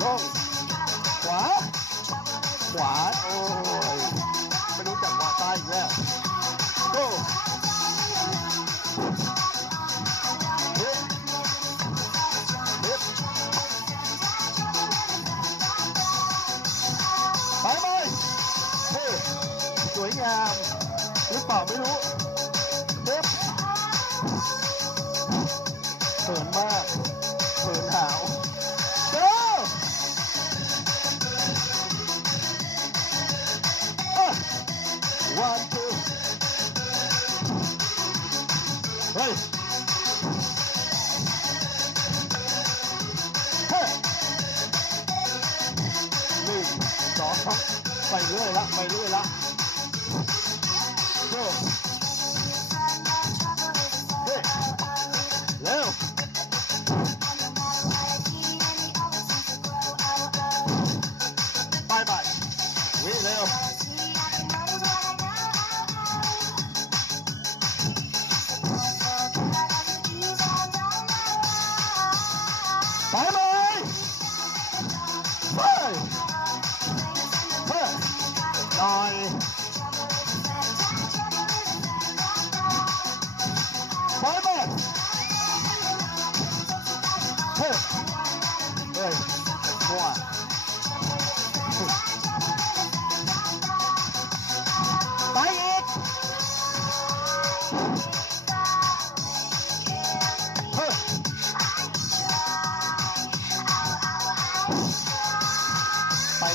ลงขว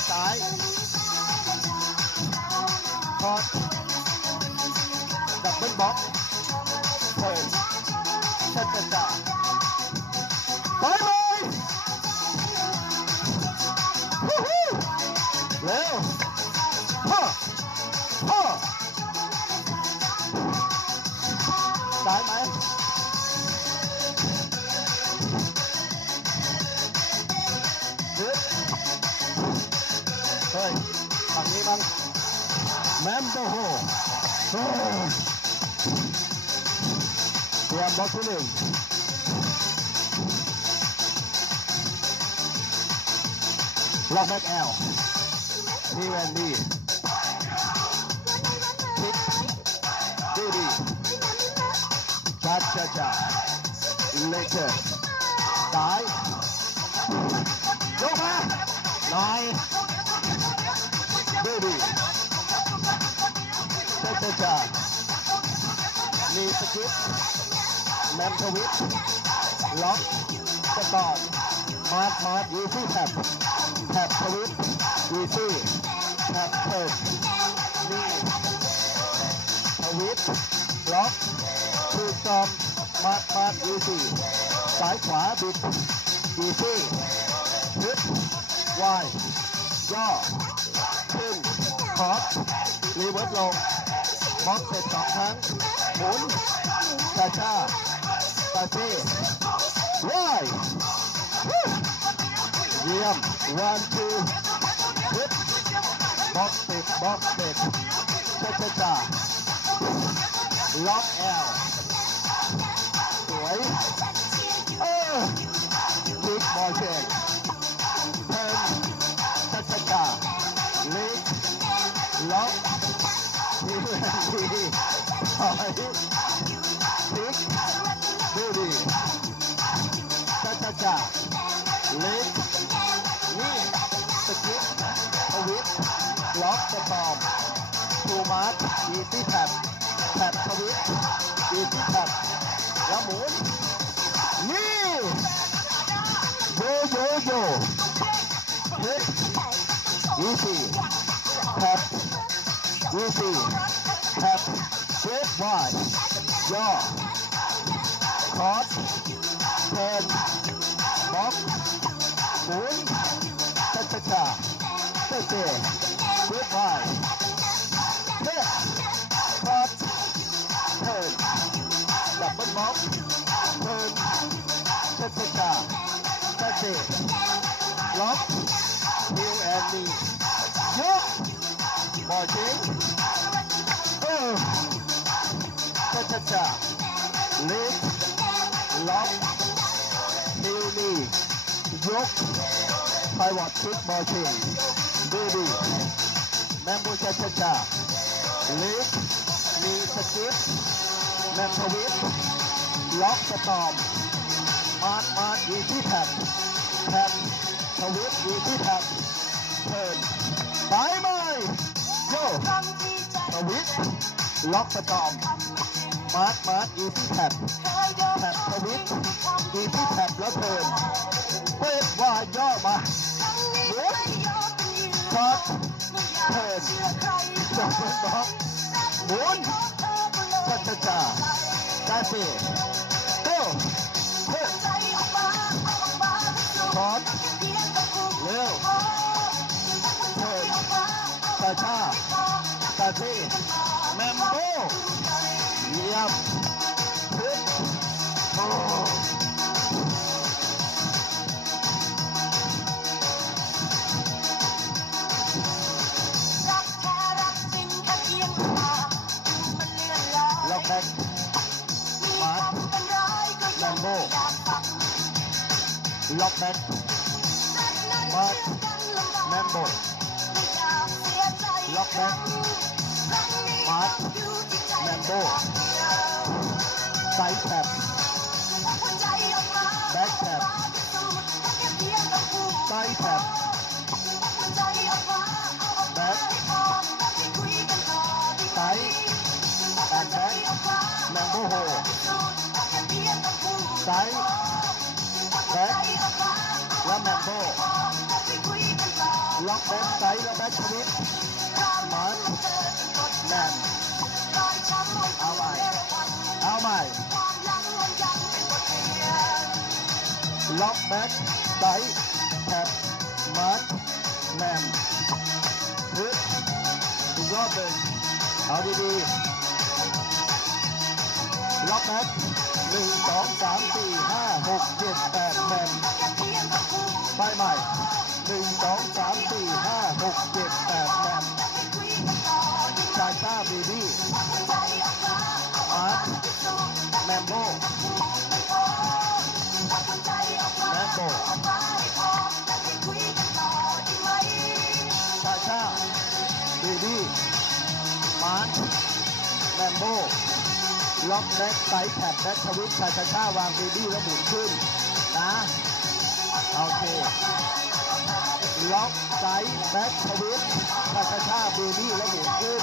ซ้ายคอดดับเบิลบ็อกเทิร์นชัดจ้า โบโฮโอ้ยเตรียมบล็อกที่หนึ่งล็อกแบ็กแอลนี่แวนดี้พิกดูดีชาชาชาเลเชอร์ซ้ายยกมาหน่อย baby เด้วยจ้ามีสกิปแมนทวิตล็อกสตอมมาร์ทมาร์ทยูซี่แท็บแท็บทวิตยูซี่แท็บเทิร์นนี่ทวิตล็อกทูซอมมาร์ทมาร์ทยูซี่ซ้ายขวาบิดยูซี่ฮิปวายย่อขึ้นคอร์สรีเวิร์สลง ล็อกเสร็จสองครั้งหมุนชาชาตาเซ่ว้ายเยี่ยม one two ฮึบบล็อกเสร็จบล็อกเสร็จชาชาชาล็อกแอลสวยเออ ดูดีจ้าจ้าจ้าเลิกนี่สกิปทวิตล็อกสตอมทูมาร์ทอีซี่แท็บแท็บทวิตอีซี่แท็บแล้วหมุนนี่โยโยโยเฮ้ย Easy. Tap. Easy. Tap. Straight wide. Yaw. Cross. Turn. Box. Moon. Cha cha cha. Cha cha. Straight wide. Tap. Cross. Turn. Double box. Turn. Cha cha cha. That's it. Lock. Heel and knee. Yep. Marching. Oh. Cha cha cha. Lift. Lock. Heel knee. ยก h pivot kick machine baby แมมโบชาชาชาลิฟมีสกิปแมมทวิตล็อกสตอมมาร์มาร์อยู่ที่แท็บแท็บทวิตอยู่ที่แท็บเทิร์นไปไหมโยทวิตล็อกสตอม มาร์คมาร์คอยู่ที่แท็บแท็บทวิตอยู่ที่แท็บแล้วเทิร์นเปิดว่าย่อมาหมุนช็อตเทิร์นจบเป็นบล็อกหมุนชาชาชาดาเซ่โก้เทิร์นช็อตเร็วเทิร์นชาชาดาเซ่แมมโบ เยี่ยมทึบโอ้ล็อกแบ็กมาร์คแลมโบล็อกแบ็กมาร์คแลมโบล็อกแบ็กมาร์คแล โบไซด์แท็บแบ็กแท็บไซด์แท็บแบ็กไซด์แอนแบ็กแลมโบโฮไซด์แบ็กและแมมโบล็อกแบ็กไซด์และแบ็กทวิตมาร์คแมน เอาใหม่ ล็อกแบ็กไดแท็บมาร์คแมนฮึดอีกรอบหนึ่งเอาดีๆ ล็อกแบ็กหนึ่งสองสามสี่ห้าหกเจ็ดแปดแมนไปใหม่หนึ่งสองสามสี่ห้าหกเจ็ดแปดแมนชาชาบีบี้มาร์ค แมมโบแมมโบชาชาบีบี้มาร์คแมมโบล็อกแบ็กไซด์แท็บแบ็กทวิตชาชาชาวางบีบี้แล้วหมุนขึ้นนะโอเคล็อกไซด์แบ็กทวิตชาชาชาบีบี้แล้วหมุนขึ้น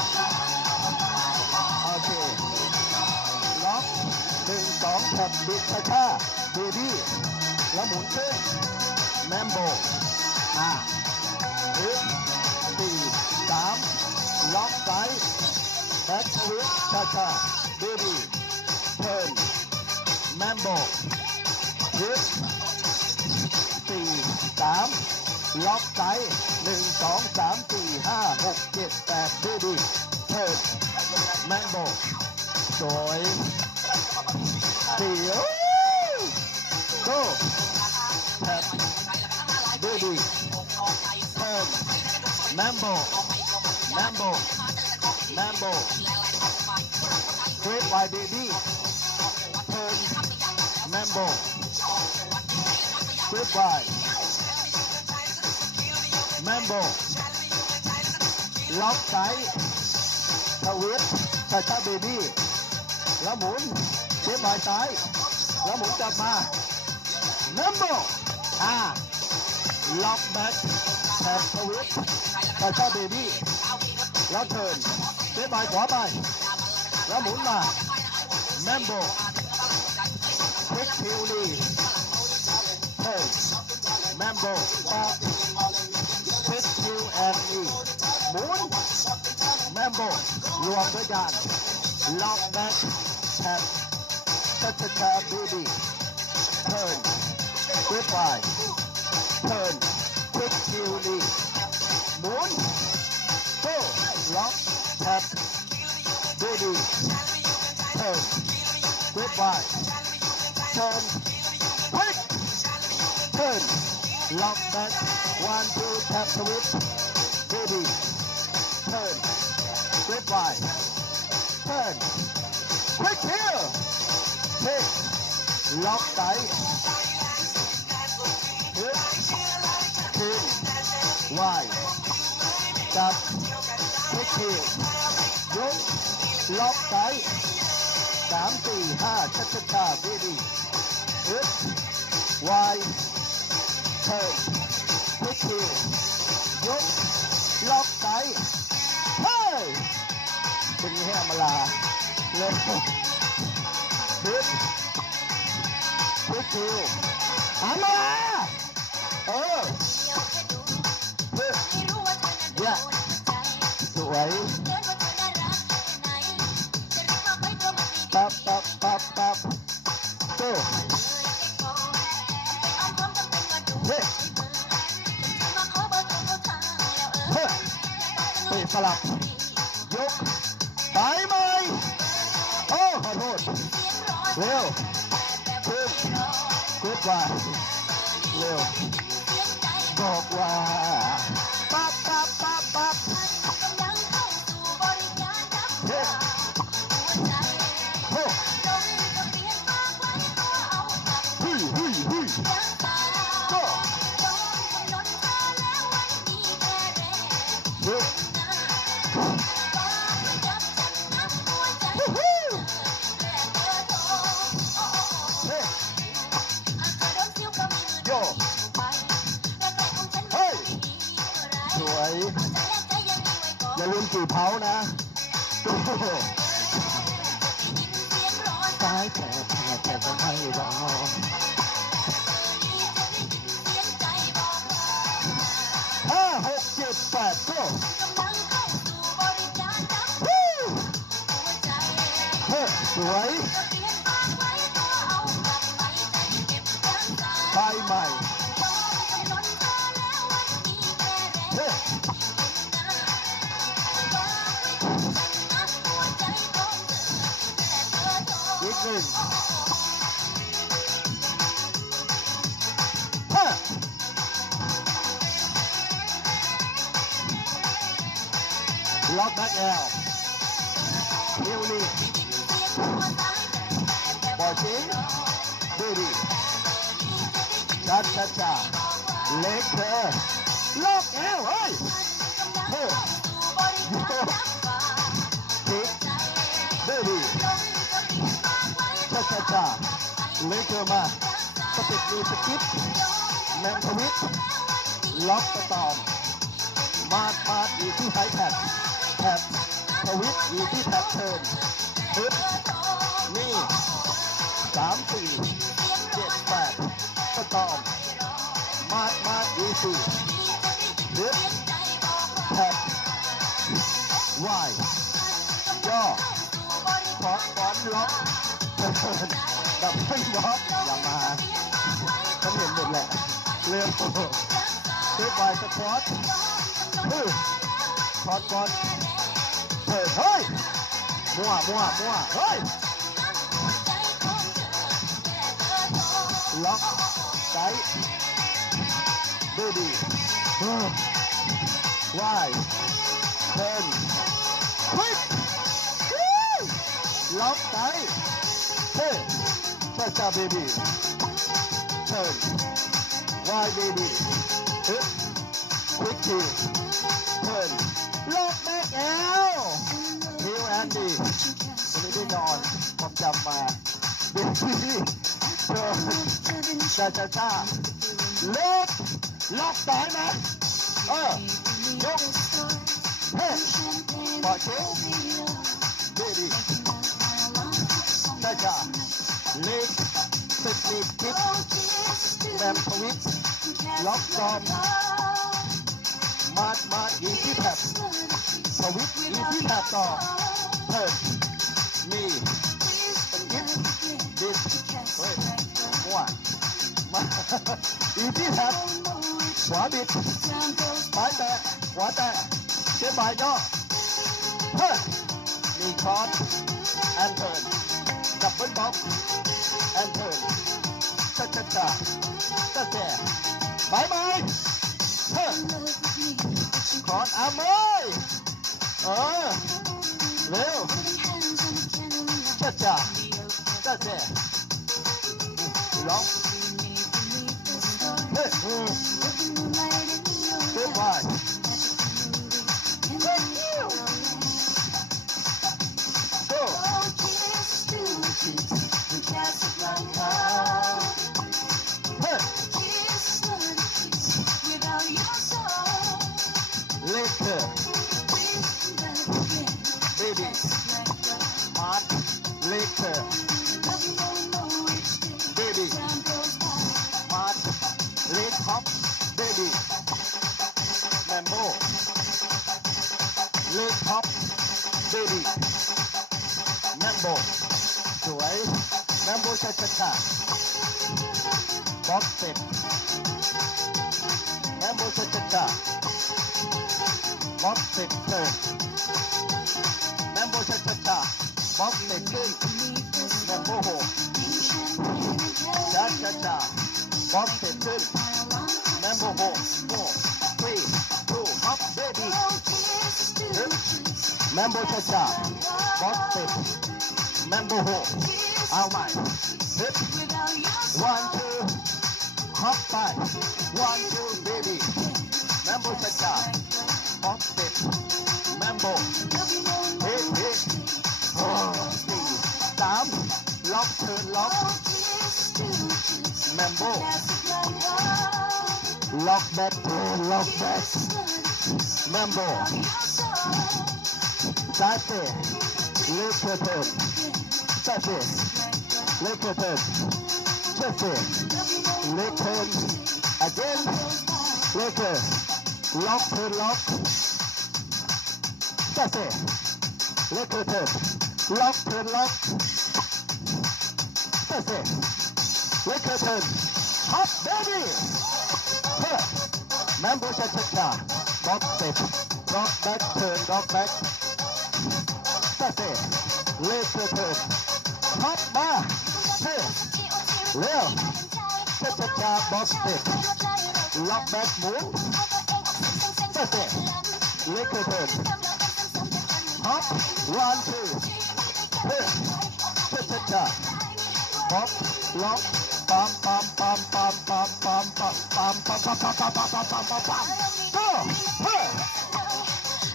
โอเค หนึ่งสองแท็บบิดชาชาบีบี้แล้วหมุนขึ้นแมมโบอ่าฮึบสี่สามล็อกไซด์แบ็กทวิตชาชาบีบี้เทิร์นแมมโบฮึบสี่สามล็อกไซด์หนึ่งสองสามสี่ห้าหกเจ็ดแปดบีบี้เทิร์นแมงโบสวย เสียวโก้แท็บดูดีเทิร์นแมมโบแมมโบแมมโบ เกรดไวเบบี้เทิร์นแมมโบอกไซด์ทวิตชายซ้าย แล้วหมุนกลับมาเนมโบอ่าล็อกแบ็คแท็บทวิตชาชาเบบี้แล้วเทิร์นเชฟบายขวาไป แล้วหมุนมาแมมโบควิกคิวลีเทิร์นแมมโบปาควิกคิวแอนอีหมุนแมมโบรวมด้วยกันล็อกแบ็กแท็บ ชัชชาบีบีเทิร์นกริปไวเทิร์นควิกคิวลีหมุนโก้ล็อกแท็บบีบี เทิร์นกริปไวเทิร์นควิกเทิร์นล็อกแบ็กวันทูแท็บสวิตบีบี turn, straight wide, turn, quick here, take, lock tight, hit, pin, วายจับเทคคิวยกล็อกไกด์สามสี่ห้าชัชชาเบบี้อึดวายเทิร์นเทคคิวยกล็อกไกด์เฮ้ยเป็นไงฮะมาลาเลย คิวอามาเออเนี่ยสวยปั๊บปั๊บปั๊บปั๊บโตเฮ้เฮ้เตะสลับยกไปไหมโอ้ขอโทษเร็วขึ้น ขึ้นว่าเร็วบอกว่า ตายแต่แต่ จ้าเล็กเธอมาสติดมีสกิปแมนทวิตล็อกกระตอมมาดมาดอยู่ที่ไฮแท็บแท็บทวิตอยู่ที่แท็บเทิร์นปึ๊บนี่สามสี่เจ็ดแปดสตอมมาดมาดอยู่ที่ปึ๊บแท็บวายย่อขอนขอนล็อก ดับเบิลล็อกอย่ามาฉันเห็นหมดแหละเรื่องโตปึ๊บวายสควอตฮึถอดก่อนเฮ้ยเฮ้ยมั่วมั่วมั่วเฮ้ยล็อกไกด์ดูดีเออวายเทิร์นควิกล็อกไกด์ เฮ้ยช้าช้าเบบี้เทิร์นวายเบบี้เฮ้ยควิกคิวเทิร์นล็อกแบ็กแอลฮิวแอนดี้วันนี้ได้นอนผมจำมาเบบี้เทิร์นชาชาชาเล็กล็อกต่อยมาเออยกเฮ้ปล่อยเช็คเบบี้ชาชาเล็กเทคนิคคิดแบมทวิตล็อกจอมมาดมาอีที่แท็บสวิตอีที่แท็บต่อเพิ่มนี่ยิบดิสเฮ้ยมั่วมาอีที่แท็บขวาบิดซ้ายแตะขวาแตะเจ็บบ่ายย่อเฮ้ยมีคอร์สแอนเทิร์น ดับเบิลบ็อกแอนเทิร์นช้าช้าช้าช้ Mambo Cha-Cha, Bob Pip, Mambo Ho, All My, Hip, One, Two, Hop By, One, Two, Baby, Mambo Cha-Cha, Bob Pip, Mambo, Hip, Hip, Oh, สี่สามล็อกเทิร์นล็อก Mambo, Lock Back, Lock Back, Mambo, That's it. Look at it. That's it. Look Again. Look Lock to lock. That's it. Look. Lock to lock. That's it. Look. Hot baby. Here. Members at the car. Rock step. Rock back turn. Rock back. Cha cha cha. Box step. Lock back move. That's it. Later turn. Hop. One, two. Hey. Cha cha cha. Hop. Lock. Pam pam pam pam pam pam pam pam pam pam pam pam pam pam pam pam pam. Go. Hey.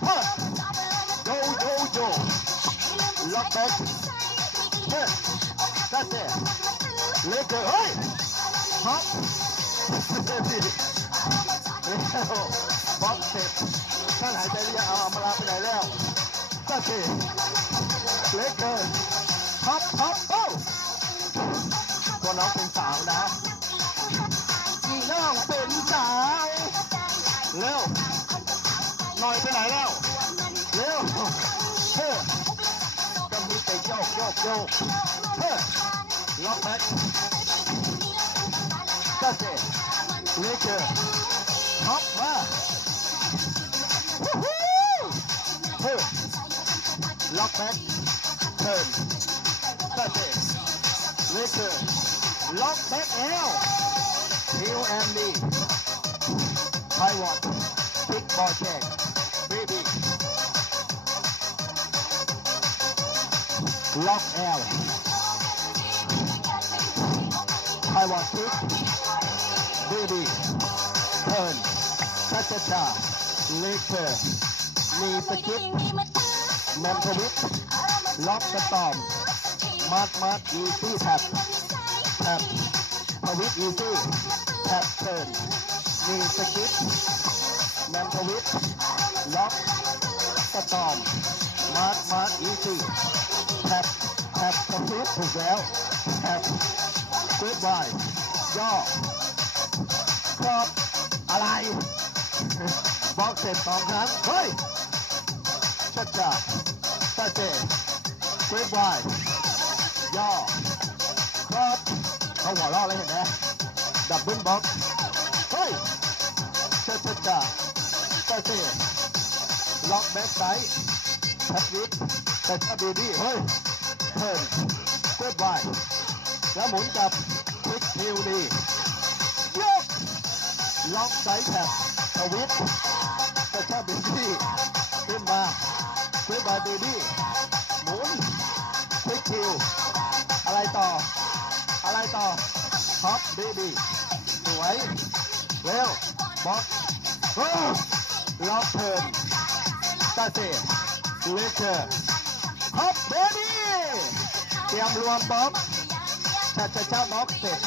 Hey. Go ล็อกเฮ้ยได้เตะเล็กเกินเฮ้ยฮัปเตะผิดเร็วท่านหายใจหรืยเอาอมราไปไหนแล้วได้เตะเล็กเกินฮัปฮัปโอ้ตัวน้องเป็น Go, go. Huh. Back. That's it. Later. Hop back. Woohoo! Huh. Lock back. Turn. That's it. Later. Lock back now. Heel and knee. Taiwan. Big ball check. ล็อกเอลไพวอตพิกเบบี้เทิร์นชาชาชาเลเกอร์มีสกิปแมนทวิทล็อกกระตอมมาร์ทมาร์ทอีซี่แท็บแท็บทวิทอีซี่แท็บเทิร์นมีสกิปแมนทวิทล็อกกระตอมมาร์ทมาร์ทอีซี่ แท็บแท็บทวิทถูกแล้วแท็บเกรดไวย่อครับอะไรบอกเสร็จสองครั้ง เฮ้ยชัดจ้าตาเจเกรดไวย่อครับเขาหัวเราะเลยเห็นไหมดับเบิลบ็อกเฮ้ยชัดชัดจ้าตาเจล็อกแบ็กไซด์แท็บวิท แต่ชาบีดี้เฮ้ยเทิร์นเกรดไวแล้วหมุนกลับคลิกฮิวดียกล็อกไซด์แท็บทวิตกระชากเบบี้ขึ้นมาคลิกบายเบบี้หมุนคลิกคิวอะไรต่อ อะไรต่อฮอปเบบี้สวยเร็วบ็อกโอ้ล็อกเทิร์นตาเซเลเชอร์ฮอปเบบี้ เตรียมรวมบ็อกชาชาชาบ็อกเสร็จ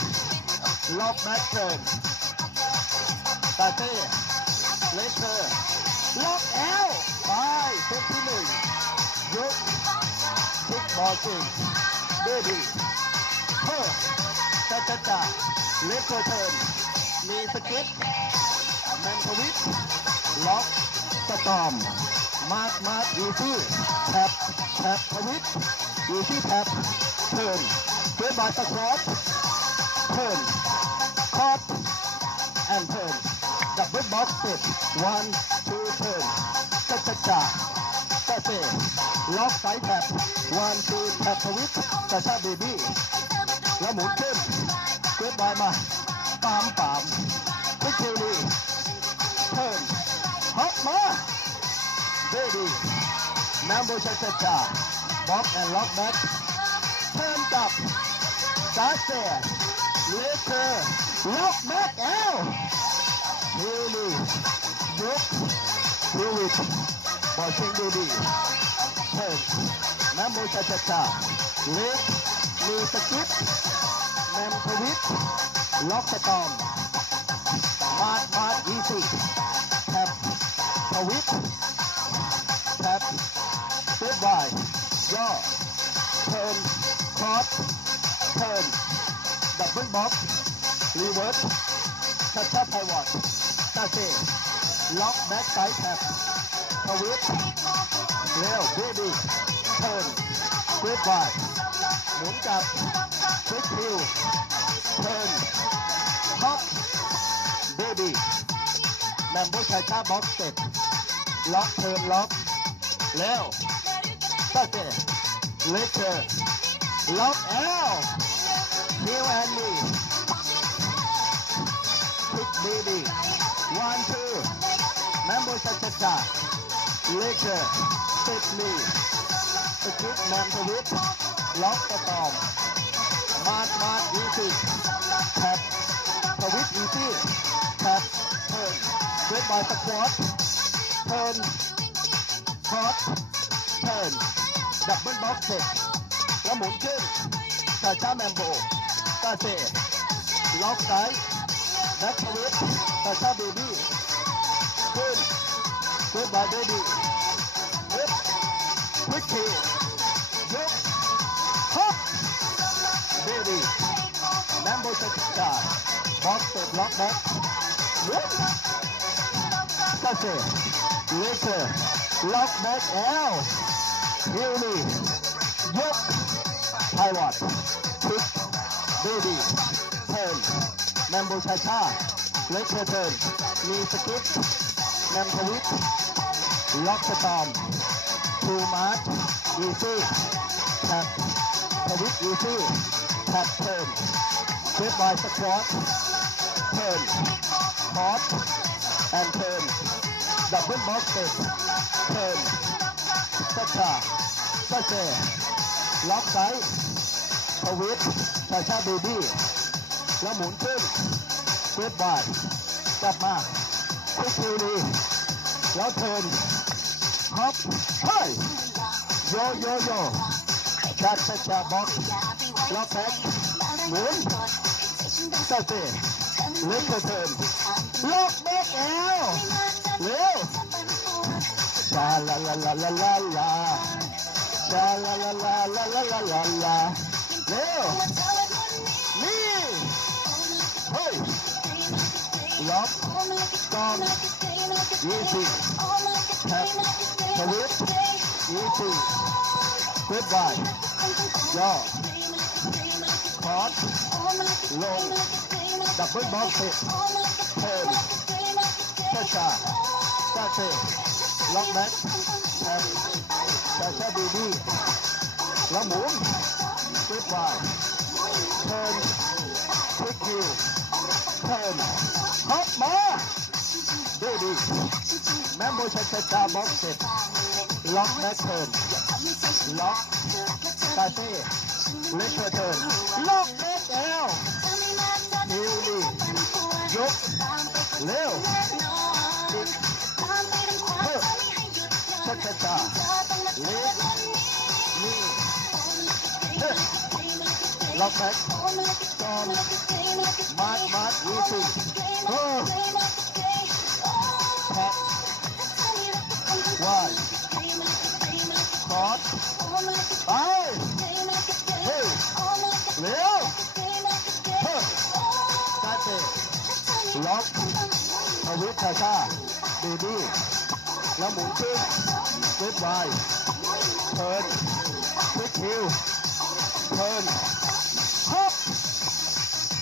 ล็อกแบ็คเทิร์นตาเต้เลสเตอร์ล็อกแอลไปเซตที่หนึ่งยกทุกบอลจริงเบบี้เพิ่มจ้าจ้าจ้าเล็กโกเทิร์นมีสกิปแมนทวิทล็อกสตอมมาร์คมาร์คอีซี่แท็บแท็บทวิท อีซี่แท็บเทิร์นเกมบายสควอตเทิร์นคอร์ and turn. Double box split. One, two, turn. Cha cha cha. That's it. Lock side tap. One, two, tap twist. Cha cha baby. แล้วหมุนขึ้นเกิดบายมา ปามปามพิคิวดีเทิร์นฮอปมาเบบี้นัมโบชาชาชา บ็อกแอนด์ล็อกแบ็คเทิร์นกลับซาเซ่เลเกอร์ล็อกแบ็คเอลฮิลลี่ยกฮิลลิตบอลเชงเบบี้เทิร์นนัมโบชาชาชาเล็กมีสกิปแมนทวิตล็อกสตอมมาดมาดอีซี่แท็บทวิต อร์สเทิร์นดับเบิลบ็อกรีเวิร์สชัดชัดไพวอตตาเซล็อกแบ็กไซด์แท็บทวิตเร็วเบบี้เทิร์นเซตไวหมุนกลับควิกคิวเทิร์นฮอปเบบี้แมมโบชายชาบ็อกเสร็จล็อกเทิร์นล็อกแล้วตัดเสร็จเลเชอร์ ล็อกแอลคิวแอนนี่ควิกเบบี้วันทูแมมโบชาชาชาเลเชอร์เซตลีสกิปแมมทวิตล็อกสตอมมาดมาดอีซี่แท็บทวิตอีซี่แท็บเทิร์นเวทบายสควอตเทิร์นคอร์สเทิร์นดับเบิลบ็อกเสร็ có mũi trên cà cha mèn bộ cà trẻ lóc cái, đất không biết. Cà cha baby quên quên bà baby hết. Quick kill yep hop baby Lambo Chaka box to block box yep cà trẻ later lock back out hear me yep forward kick baby turn Mambo Cha Cha leg turn มีสกิปแมมทวิตล็อกสตอมทูมาร์ทยูซี่แท็บทวิตยูซี่แท็บเทนเซฟบายสควอตเทิร์นคอร์สแอนเทนดับเบิลบ็อกเซ็ตเทนสัชชาสัชเชล็อกไซ ทวิตชาชาเบบี้แล้วหมุนขึ้นเซฟบายกลับมาคุกคิวดีแล้วเทินฮอปเฮ้ยโยโยโยชาชาชาบ็อกล็อกแบ็กหมุนสเตเล็กเทินล็อกแบ็กแอลเร็วชาลาลาลาลาลาลาชาลาลาลาลาลาลา กองยี่สิบแท็บทวิตยี่สิบเกิดบายย่อคอร์สลงดับเบิลบอกเซตเทิร์นช้าช้าชาเซล็อกแบ็คแทนชาชาบีบีแล้วหมุนเกิดบายเทิร์นควิกคิวเทิร์นฮอปมา เบบี้แมมโบชาชาชาบ็อกเซตล็อกแบ็คเทิร์นล็อกคาเฟ่เล็กเทิร์นล็อกเล็กแอลฮิวลี่ยกเร็วติดเพิ่มชักชักชาเล็กนี่เฮ้ล็อกแบ็คจอมมาร์คมาร์คอีซี่เออ ว่ายคอร์สไปเฮ้ยเร็วเฮ้ยซาเตล็อกทวิตชาชาเบบี้แล้วหมุนขึ้นเวทไวเทิร์นควิกคิวเทิร์นฮอป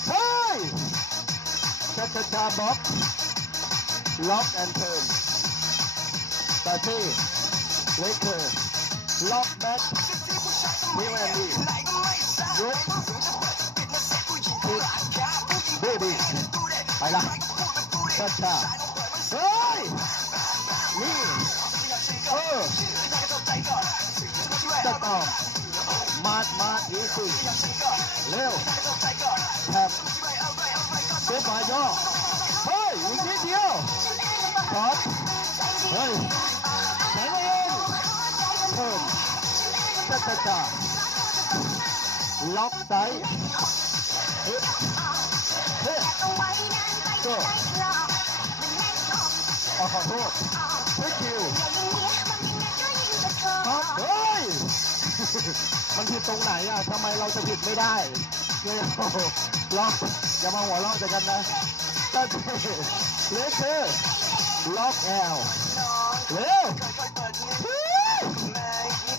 เฮ้ยชาชาชาบ็อกล็อกแอนเทิร์นาที่เลเกอร์ล็อกแบ็คนิวแอนดี้ยกคิกเบบี้ไปละชาชาเฮ้ยนี่เออจะต่อมาดมาดอีสิเร็วแทบเซฟมาย่อเฮ้ยอีกนิดเดียวคอสเฮ้ย จ้าจ้าจ้าล็อกไซด์เฮ้ยก็ขอโทษเฮ้ยคิวครับเฮ้ย มันผิดตรงไหนอะทำไมเราจะผิดไม่ได้เนี่ยล็อกอย่ามาหัวล็อกแต่กันนะตั้งเลสเตอร์ล็อกแอลเร็ว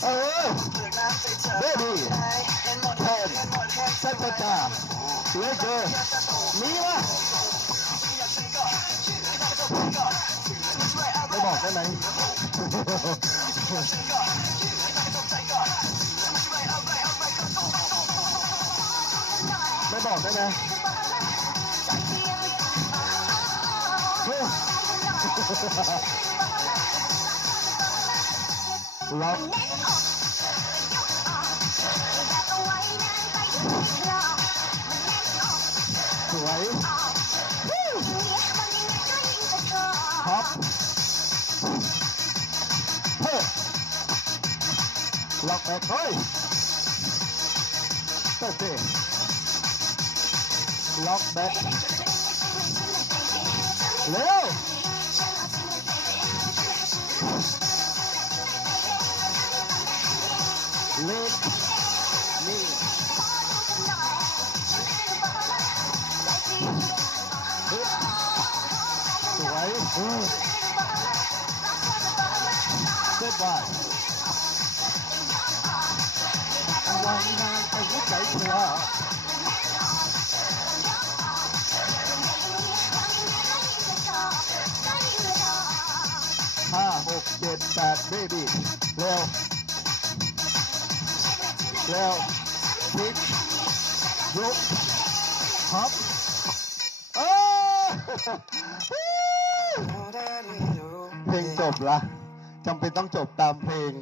เออ เบบี้แทนเซตจาเลสเตอร์มีวะไม่บอกได้ไหมไม่บอกได้ไหมเฮ้ยล็อก สวยท็อปเฮ้ยล็อกแบ็คเฮ้ยเตะเตะล็อกแบ็คเร็ว เซตบายวันนานไปหัวใจเธอห้าหกเจ็ดแปดเบบี้เร็วเร็วพลิกยกฮับเออเพลงจบละ จำเป็นต้องจบตามเพลง